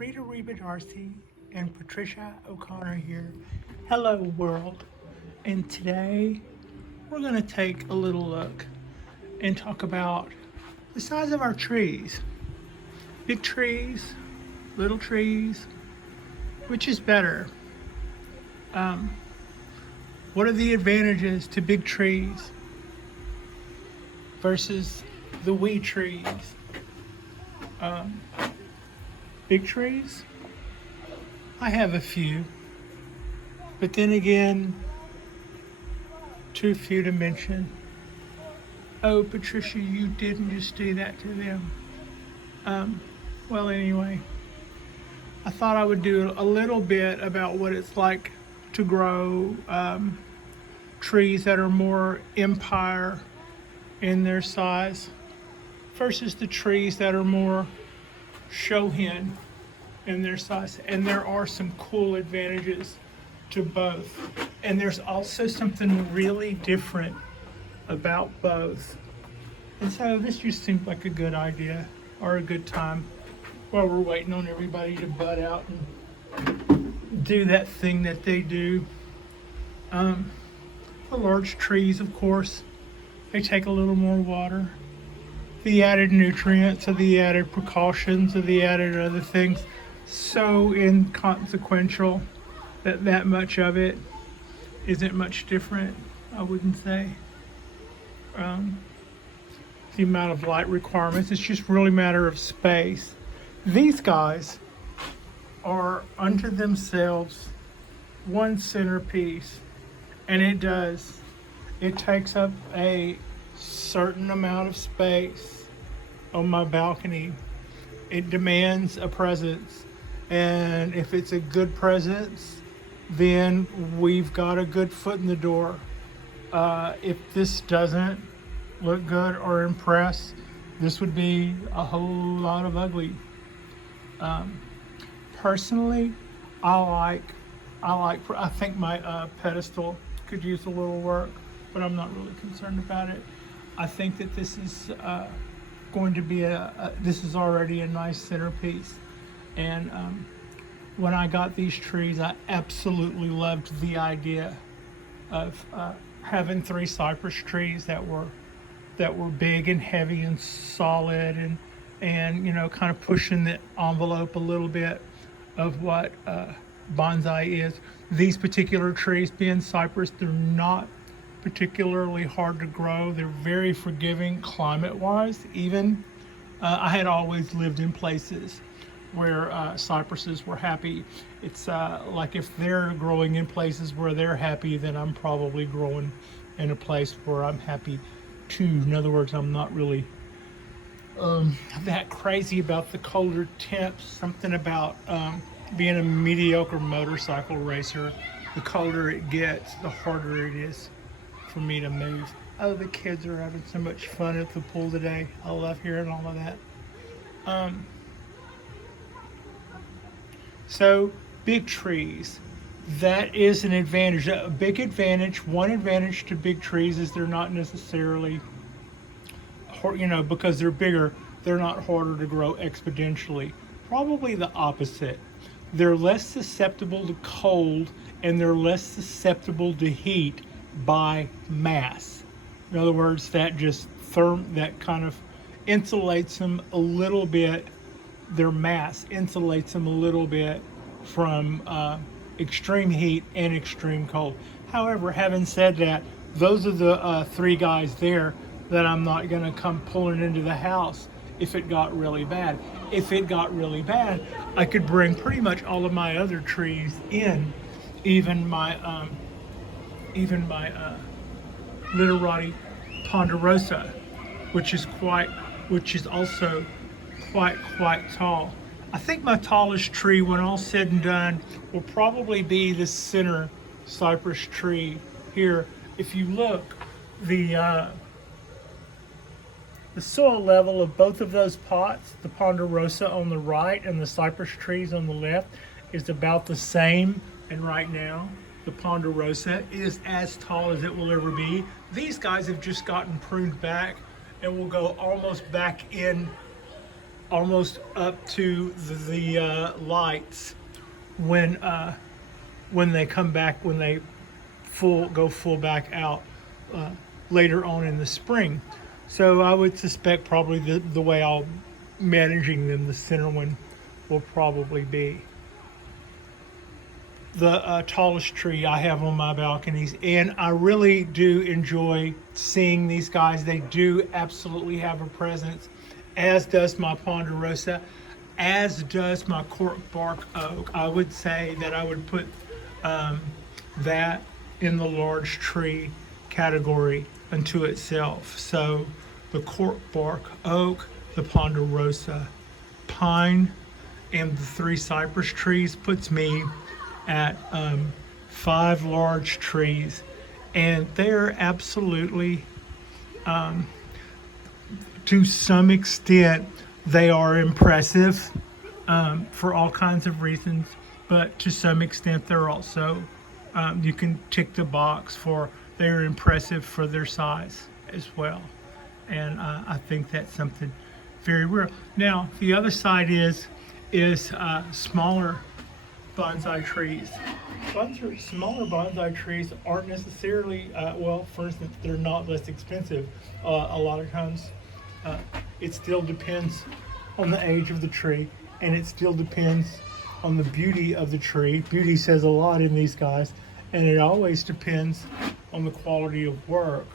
Frida Reba Darcy and Patricia O'Connor here. Hello, world. And today we're going to take a little look and talk about the size of our trees. Big trees, little trees, which is better? What are the advantages to big trees versus the wee trees? Big trees? I have a few, but then again, too few to mention. Oh, Patricia, you didn't just do that to them. Well, anyway, I thought I would do a little bit about what it's like to grow trees that are more empire in their size versus the trees that are more Shohin in their size. And there are some cool advantages to both. And there's also something really different about both. And so this just seemed like a good idea or a good time while we're waiting on everybody to bud out and do that thing that they do. The large trees, of course, they take a little more water. The added nutrients or the added precautions or the added other things, so inconsequential that much of it isn't much different, I wouldn't say. The amount of light requirements, it's just really a matter of space. These guys are unto themselves one centerpiece, and it takes up a certain amount of space on my balcony. It demands a presence, and if it's a good presence, then we've got a good foot in the door. If this doesn't look good or impress, this would be a whole lot of ugly. Personally, I think my pedestal could use a little work, but I'm not really concerned about it. I think that this is going to be this is already a nice centerpiece. And when I got these trees, I absolutely loved the idea of having 3 cypress trees that were big and heavy and solid and you know, kind of pushing the envelope a little bit of what bonsai is. These particular trees, being cypress, they're not particularly hard to grow. They're very forgiving climate-wise. Even I had always lived in places where cypresses were happy. It's like if they're growing in places where they're happy, then I'm probably growing in a place where I'm happy too. In other words, I'm not really that crazy about the colder temps. Something about being a mediocre motorcycle racer. The colder it gets, the harder it is for me to move. Oh, the kids are having so much fun at the pool today. I love hearing all of that. So big trees, that is an advantage. A big advantage, one advantage to big trees is they're not necessarily, you know, because they're bigger, they're not harder to grow exponentially. Probably the opposite. They're less susceptible to cold and they're less susceptible to heat by mass. In other words, that just that kind of insulates them a little bit. Their mass insulates them a little bit from extreme heat and extreme cold. However, having said that, those are the 3 guys there that I'm not going to come pulling into the house if it got really bad. If it got really bad, I could bring pretty much all of my other trees in, even my literati ponderosa, which is also quite tall. I think my tallest tree, when all said and done, will probably be the center cypress tree here. If you look, the soil level of both of those pots, the ponderosa on the right and the cypress trees on the left, is about the same. And right now, the ponderosa is as tall as it will ever be. These guys have just gotten pruned back and will go almost back in almost up to the lights when they come back, when they go full back out later on in the spring. So I would suspect probably the way I'll managing them, the center one will probably be the tallest tree I have on my balconies. And I really do enjoy seeing these guys. They do absolutely have a presence, as does my ponderosa, as does my cork bark oak. I would say that I would put that in the large tree category unto itself. So the cork bark oak, the ponderosa pine, and the 3 cypress trees puts me at 5 large trees, and they're absolutely, to some extent, they are impressive for all kinds of reasons, but to some extent they're also, you can tick the box for they're impressive for their size as well. And I think that's something very rare. Now, the other side is smaller bonsai trees. Smaller bonsai trees aren't necessarily, well, for instance, they're not less expensive. A lot of times it still depends on the age of the tree, and it still depends on the beauty of the tree. Beauty says a lot in these guys, and it always depends on the quality of work.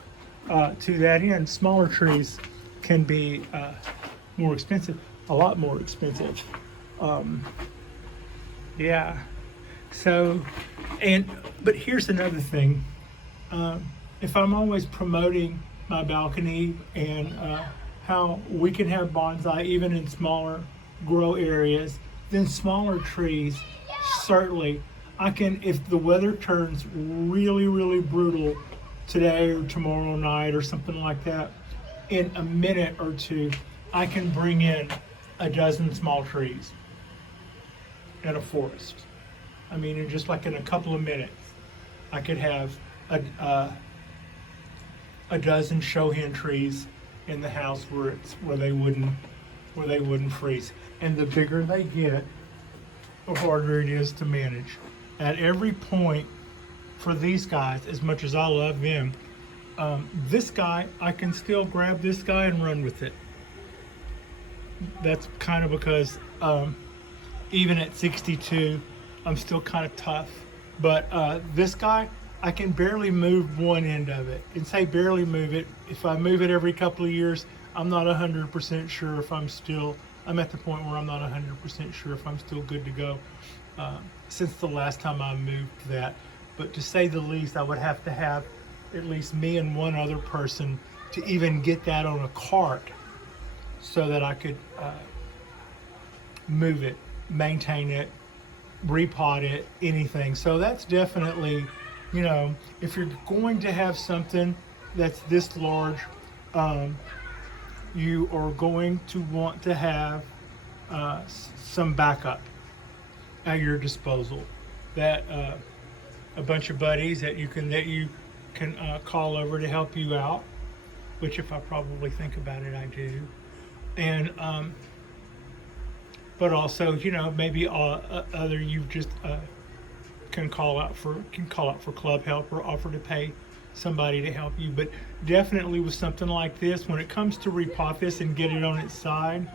To that end, smaller trees can be more expensive, a lot more expensive. Yeah. So, but here's another thing. If I'm always promoting my balcony and how we can have bonsai even in smaller grow areas, then smaller trees, certainly I can, if the weather turns really, really brutal today or tomorrow night or something like that, in a minute or two, I can bring in a dozen small trees in a forest. I mean, in just like in a couple of minutes, I could have a dozen Shohin trees in the house where they wouldn't freeze. And the bigger they get, the harder it is to manage. At every point for these guys, as much as I love them, this guy, I can still grab this guy and run with it. That's kind of because even at 62, I'm still kind of tough. But this guy, I can barely move one end of it. And say barely move it. If I move it every couple of years, I'm not 100% sure if I'm at the point where I'm not 100% sure if I'm still good to go since the last time I moved that. But to say the least, I would have to have at least me and one other person to even get that on a cart so that I could move it, maintain it, repot it, anything. So that's definitely, if you're going to have something that's this large, you are going to want to have some backup at your disposal. That a bunch of buddies that you can call over to help you out, which if I probably think about it, I do. And but also, maybe other you just can call out for club help or offer to pay somebody to help you. But definitely with something like this, when it comes to repot this and get it on its side,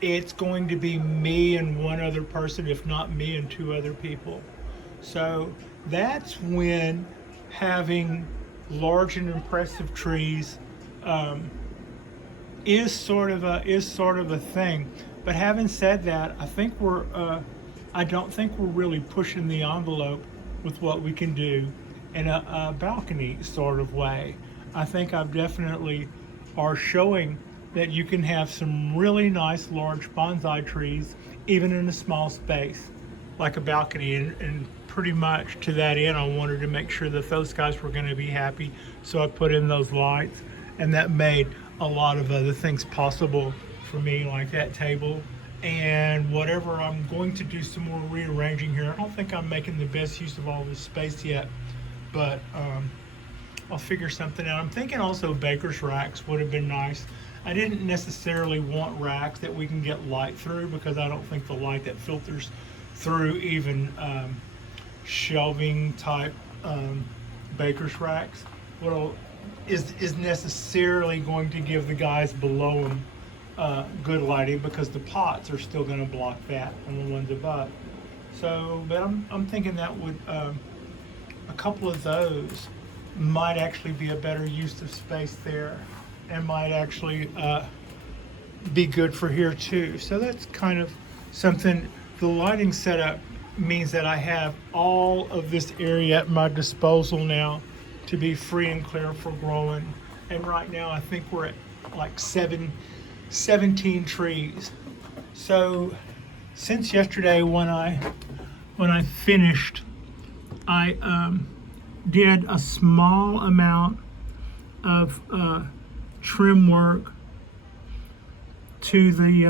it's going to be me and one other person, if not me and 2 other people. So that's when having large and impressive trees is sort of a thing. But having said that, I don't think we're really pushing the envelope with what we can do in a balcony sort of way. I think I've definitely are showing that you can have some really nice large bonsai trees even in a small space like a balcony, and pretty much to that end I wanted to make sure that those guys were going to be happy, so I put in those lights, and that made a lot of other things possible for me, like that table and whatever. I'm going to do some more rearranging here. I don't think I'm making the best use of all this space yet, but I'll figure something out. I'm thinking also baker's racks would have been nice. I didn't necessarily want racks that we can get light through, because I don't think the light that filters through even shelving type baker's racks is necessarily going to give the guys below them good lighting, because the pots are still going to block that on the ones above. So, but I'm thinking that would a couple of those might actually be a better use of space there, and might actually be good for here too. So that's kind of something. The lighting setup means that I have all of this area at my disposal now to be free and clear for growing. And right now I think we're at like 17 trees. So since yesterday when I finished, I did a small amount of trim work to the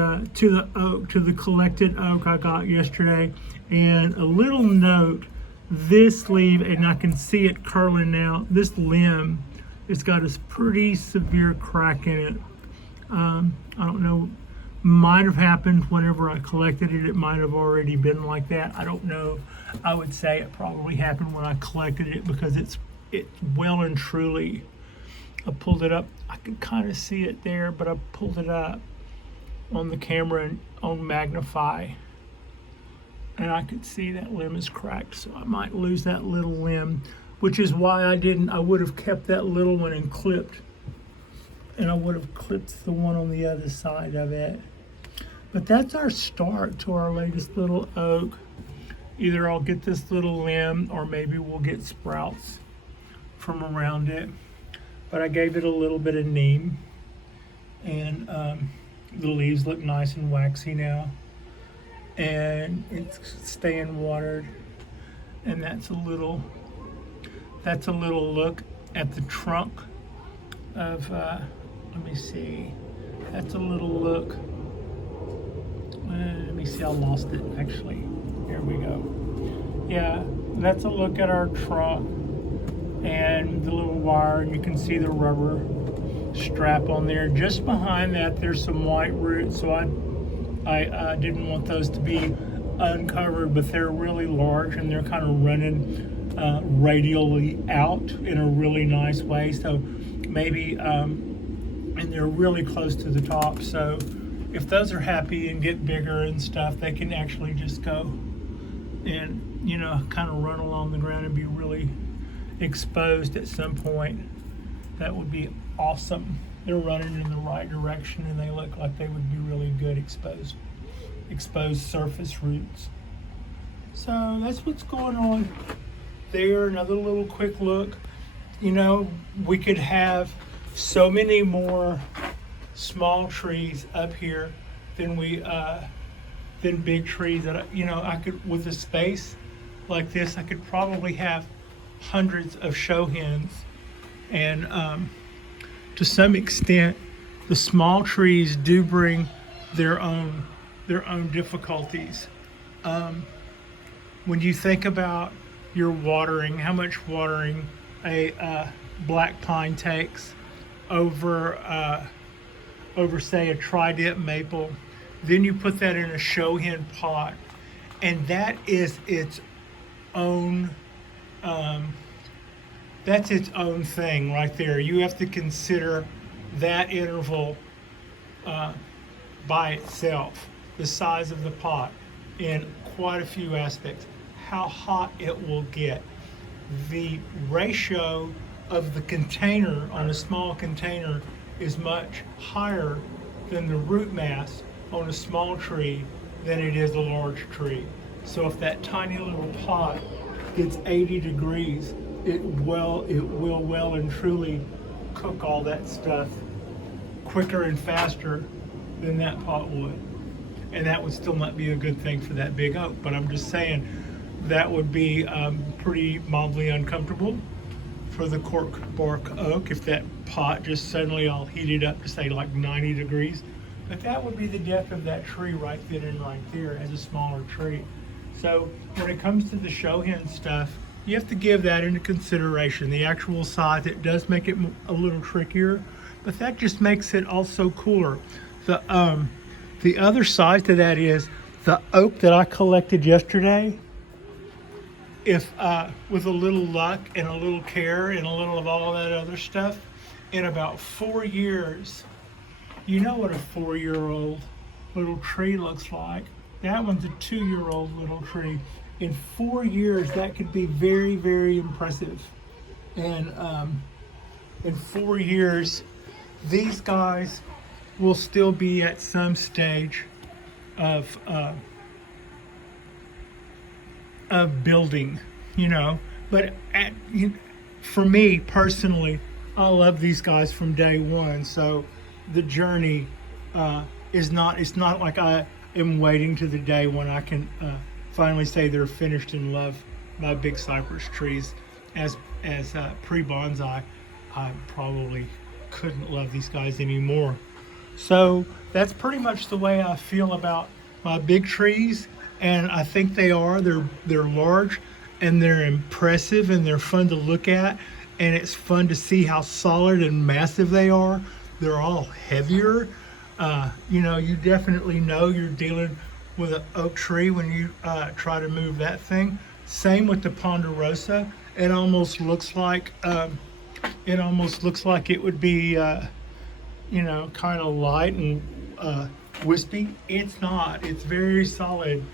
oak, to the collected oak I got yesterday. And a little note, this leaf, and I can see it curling now, this limb, it's got a pretty severe crack in it. I don't know, might have happened whenever I collected it. It might have already been like that. I don't know. I would say it probably happened when I collected it, because it's well and truly, I pulled it up. I could kind of see it there, but I pulled it up on the camera and on magnify, and I could see that limb is cracked. So I might lose that little limb, which is why I would have kept that little one and clipped, and I would have clipped the one on the other side of it. But that's our start to our latest little oak. Either I'll get this little limb, or maybe we'll get sprouts from around it. But I gave it a little bit of neem, and the leaves look nice and waxy now, and it's staying watered. And that's a little look at the trunk of let me see, that's a little look, let me see, I lost it actually, here we go. Yeah, that's a look at our trunk and the little wire, and you can see the rubber strap on there. Just behind that there's some white roots, so I didn't want those to be uncovered, but they're really large and they're kind of running radially out in a really nice way. So maybe and they're really close to the top, so if those are happy and get bigger and stuff, they can actually just go and, you know, kind of run along the ground and be really exposed at some point. That would be awesome. They're running in the right direction, and they look like they would be really good exposed surface roots. So that's what's going on there. Another little quick look. You know, we could have so many more small trees up here than big trees. That, you know, I could, with a space like this, I could probably have hundreds of Shohins. And to some extent, the small trees do bring their own difficulties. When you think about your watering, how much watering a black pine takes over say a tri-dip maple, then you put that in a Shohin pot, and that is its own that's its own thing right there. You have to consider that interval by itself, the size of the pot, in quite a few aspects, how hot it will get, the ratio of the container on a small container is much higher than the root mass on a small tree than it is a large tree. So if that tiny little pot gets 80 degrees, it will well and truly cook all that stuff quicker and faster than that pot would. And that would still not be a good thing for that big oak. But I'm just saying that would be pretty mildly uncomfortable for the cork bark oak if that pot just suddenly all heated up to say like 90 degrees. But that would be the death of that tree right then and right there as a smaller tree. So when it comes to the Shohin stuff, you have to give that into consideration. The actual size, it does make it a little trickier, but that just makes it also cooler. The other side to that is the oak that I collected yesterday. If with a little luck and a little care and a little of all that other stuff, in about 4 years, you know what a 4-year-old little tree looks like. That one's a 2-year-old little tree. In 4 years, that could be very, very impressive. And in 4 years, these guys will still be at some stage of building, you know. But for me personally, I love these guys from day one. So the journey is not. It's not like I am waiting to the day when I can finally say they're finished and love my big cypress trees. As pre-bonsai, I probably couldn't love these guys anymore. So that's pretty much the way I feel about my big trees, and I think they are. They're large, and they're impressive, and they're fun to look at, and it's fun to see how solid and massive they are. They're all heavier. You know, you definitely know you're dealing with an oak tree when you try to move that thing. Same with the ponderosa. It almost looks like it would be, you know, kind of light and wispy. It's not. It's very solid.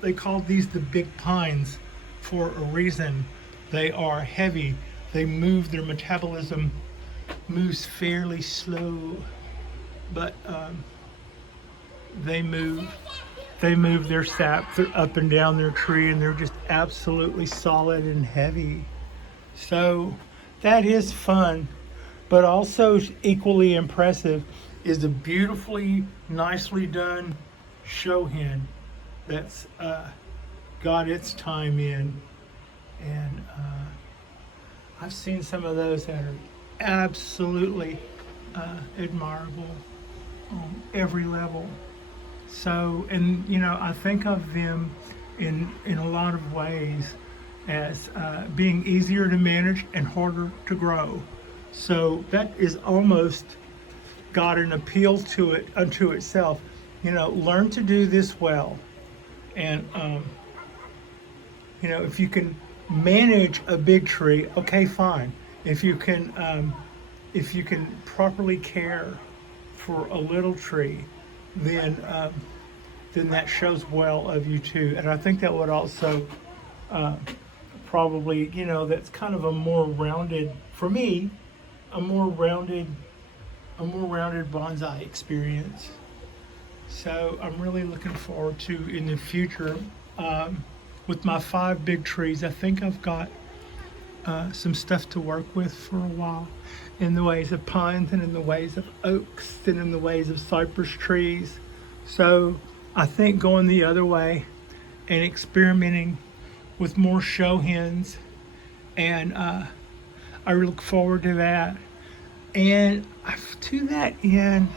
They call these the big pines for a reason. They are heavy. They move. Their metabolism moves fairly slow, but they move. They move their sap up and down their tree, and they're just absolutely solid and heavy. So that is fun, but also equally impressive is a beautifully, nicely done Shohin that's got its time in. And I've seen some of those that are absolutely admirable on every level. So, and you know, I think of them in a lot of ways as being easier to manage and harder to grow. So that is almost got an appeal to it unto itself. You know, learn to do this well, and you know, if you can manage a big tree, okay, fine. If you can properly care for a little tree, then that shows well of you too. And I think that would also probably, you know, that's kind of a more rounded, for me, a more rounded bonsai experience. So I'm really looking forward to in the future with my 5 big trees. I think I've got some stuff to work with for a while in the ways of pines and in the ways of oaks and in the ways of cypress trees. So I think going the other way and experimenting with more Shohins, and I look forward to that. And to that end,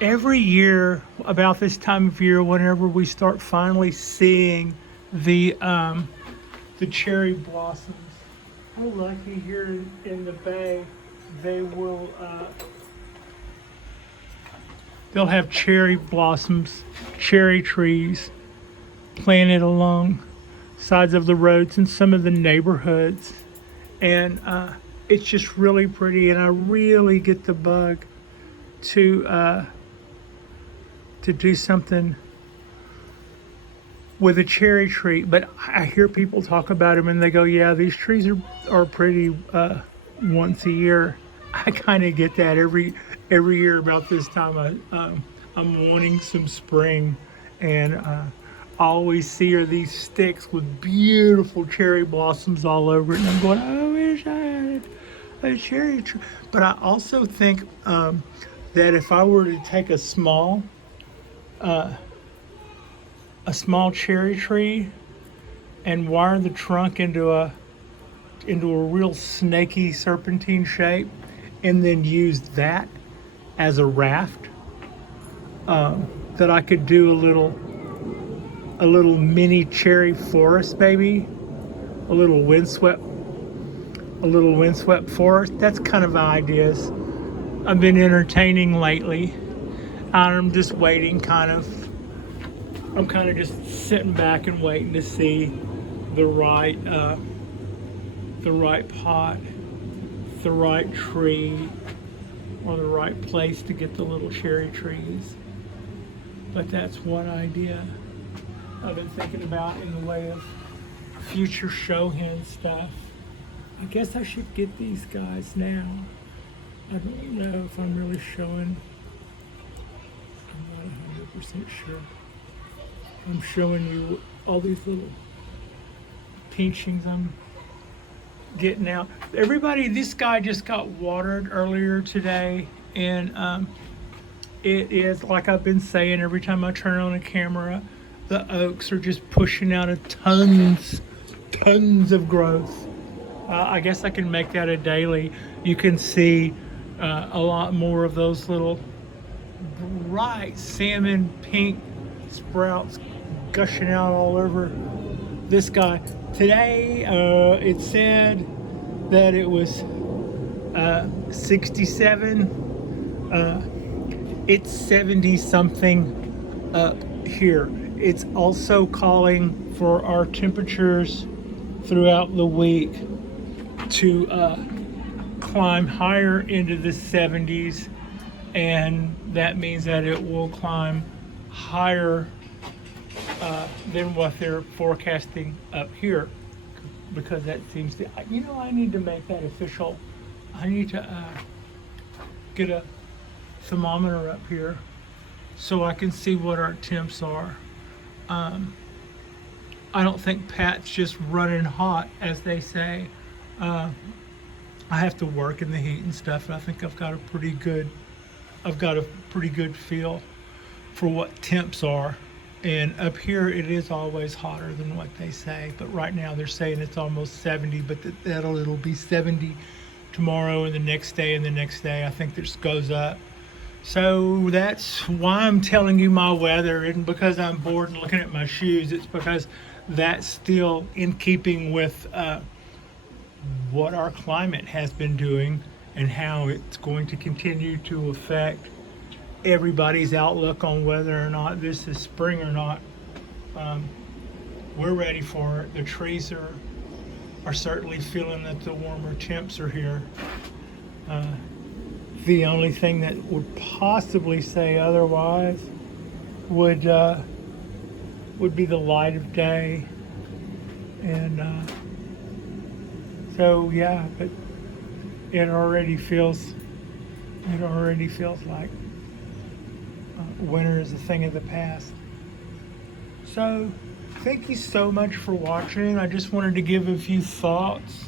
every year about this time of year, whenever we start finally seeing the cherry blossoms, how lucky here in the bay, they will they'll have cherry blossoms, cherry trees planted along sides of the roads in some of the neighborhoods, and it's just really pretty. And I really get the bug to do something with a cherry tree. But I hear people talk about them and they go, yeah, these trees are pretty once a year. I kind of get that every year about this time. I'm wanting some spring, and I always see are these sticks with beautiful cherry blossoms all over it, and I'm going, I wish I had a cherry tree. But I also think that if I were to take a small cherry tree and wire the trunk into a real snaky serpentine shape, and then use that as a raft, that I could do a little mini cherry forest, maybe a little windswept a little windswept forest. That's kind of ideas I've been entertaining lately. I'm just waiting, I'm kind of just sitting back and waiting to see the right pot, the right tree, or the right place to get the little cherry trees. But that's one idea I've been thinking about in the way of future Shohin stuff. I guess I should get these guys now. I don't know if I'm really showing. I'm not 100% sure. I'm showing you all these little pinchings I'm getting out. Everybody, this guy just got watered earlier today, and it is like I've been saying every time I turn on a camera, the oaks are just pushing out tons of growth. I guess I can make that a daily. You can see a lot more of those little bright salmon pink sprouts gushing out all over this guy. Today it said that it was 67. It's 70 something up here. It's also calling for our temperatures throughout the week to climb higher into the 70s, and that means that it will climb higher than what they're forecasting up here, because that seems to, I need to make that official. I need to get a thermometer up here so I can see what our temps are. I don't think Pat's just running hot, as they say. I have to work in the heat and stuff, and I think I've got a pretty good feel for what temps are. And up here it is always hotter than what they say, but right now they're saying it's almost 70, but it'll be 70 tomorrow and the next day and the next day. I think this goes up. So that's why I'm telling you my weather. It isn't because I'm bored and looking at my shoes. It's because that's still in keeping with what our climate has been doing and how it's going to continue to affect everybody's outlook on whether or not this is spring or not. We're ready for it. The trees are certainly feeling that the warmer temps are here. The only thing that would possibly say otherwise would be the light of day, and so yeah, but it already feels like winter is a thing of the past. So thank you so much for watching. I just wanted to give a few thoughts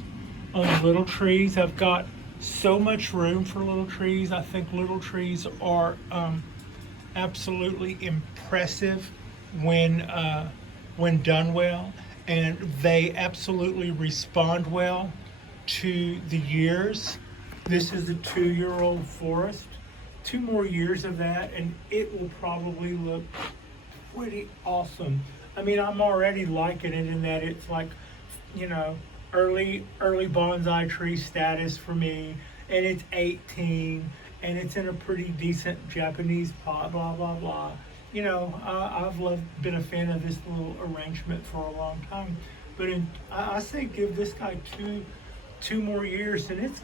on little trees. I've got so much room for little trees. I think little trees are absolutely impressive when done well, and they absolutely respond well to the years. This is a 2-year-old forest. 2 more years of that and it will probably look pretty awesome. I mean, I'm already liking it in that it's like, early bonsai tree status for me, and it's 18 and it's in a pretty decent Japanese pot, blah blah blah. I've been a fan of this little arrangement for a long time, but I say give this guy two more years and it's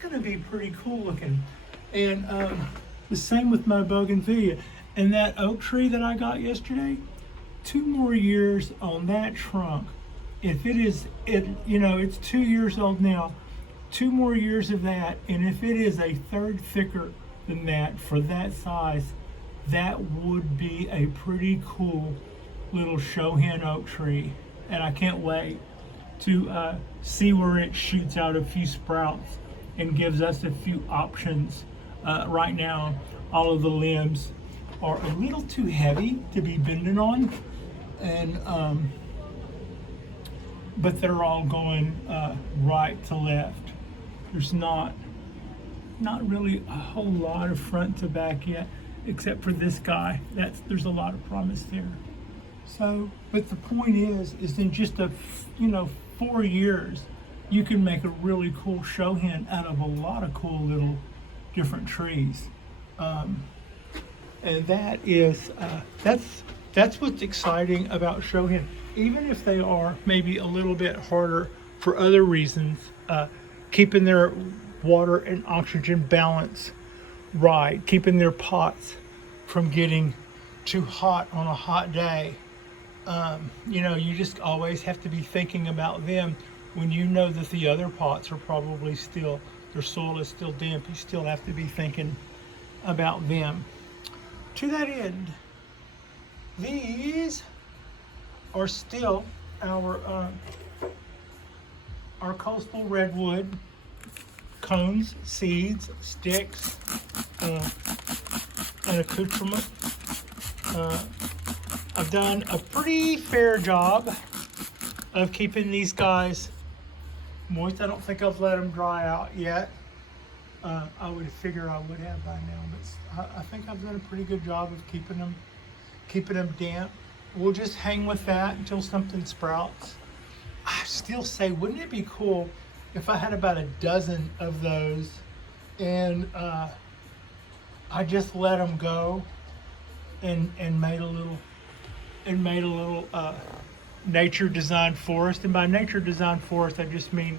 gonna be pretty cool looking. And the same with my bougainvillea. And that oak tree that I got yesterday, 2 more years on that trunk. If it's 2 years old now, 2 more years of that, and if it is a third thicker than that for that size, that would be a pretty cool little Shohin oak tree. And I can't wait to see where it shoots out a few sprouts and gives us a few options. Right now, all of the limbs are a little too heavy to be bending on, and but they're all going right to left. There's not really a whole lot of front to back yet, except for this guy. There's a lot of promise there. So, but the point is in just 4 years, you can make a really cool Shohin out of a lot of cool little different trees. And that is, that's what's exciting about Shohin. Even if they are maybe a little bit harder for other reasons, keeping their water and oxygen balance right, keeping their pots from getting too hot on a hot day. You know, you just always have to be thinking about them when you know that the other pots are probably still, their soil is still damp. You still have to be thinking about them. To that end, these are still our coastal redwood cones, seeds, sticks, and accoutrement. I've done a pretty fair job of keeping these guys moist. I don't think I've let them dry out yet. I would figure I would have by now, but I think I've done a pretty good job of keeping them damp. We'll just hang with that until something sprouts. I still say, wouldn't it be cool if I had about a dozen of those and I just let them go and made a little nature designed forest. And by nature designed forest, I just mean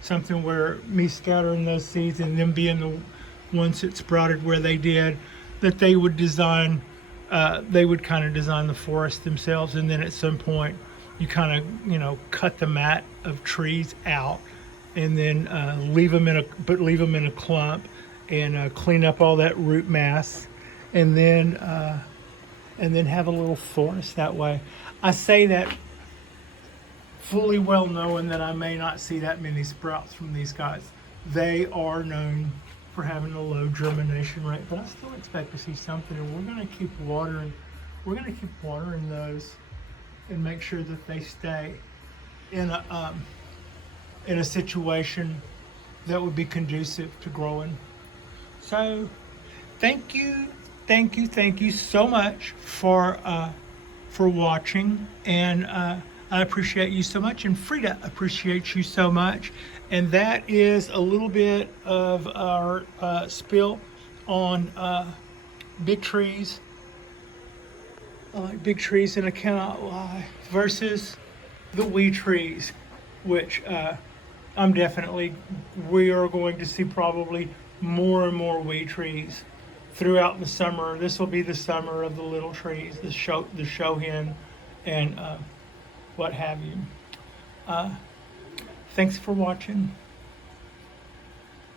something where me scattering those seeds and them being the ones that sprouted where they did, that they would design, they would kind of design the forest themselves. And then at some point you kind of, you know, cut the mat of trees out and then leave them in a clump and clean up all that root mass and then have a little forest that way. I say that fully well knowing that I may not see that many sprouts from these guys. They are known for having a low germination rate, but I still expect to see something, and we're going to keep watering. We're going to keep watering those and make sure that they stay in a situation that would be conducive to growing. So, thank you so much for watching, and I appreciate you so much, and Frida appreciates you so much. And that is a little bit of our spill on big trees. I like big trees, and I cannot lie, versus the wee trees, which we are going to see probably more and more wee trees throughout the summer. This will be the summer of the little trees, the Shohin, and what have you. Thanks for watching.